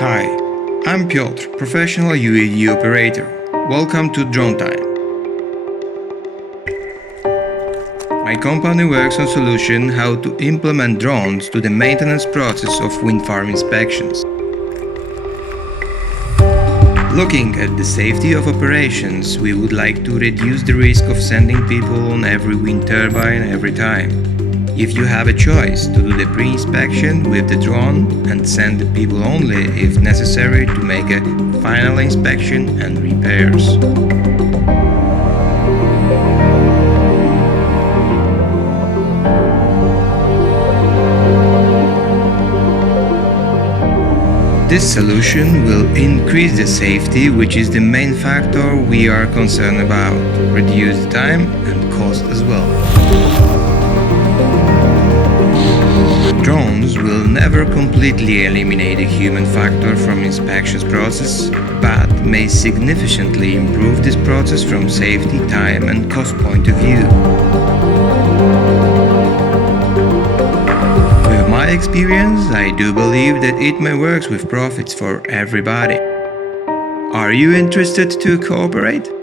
Hi, I'm Piotr, professional UAV operator. Welcome to Drone Time. My company works on solution how to implement drones to the maintenance process of wind farm inspections. Looking at the safety of operations, we would like to reduce the risk of sending people on every wind turbine every time. If you have a choice to do the pre-inspection with the drone and send the people only if necessary to make a final inspection and repairs. This solution will increase the safety, which is the main factor we are concerned about, reduce the time and cost as well. Drones will never completely eliminate the human factor from inspections process, but may significantly improve this process from safety, time and cost point of view. With my experience, I do believe that it may work with profits for everybody. Are you interested to cooperate?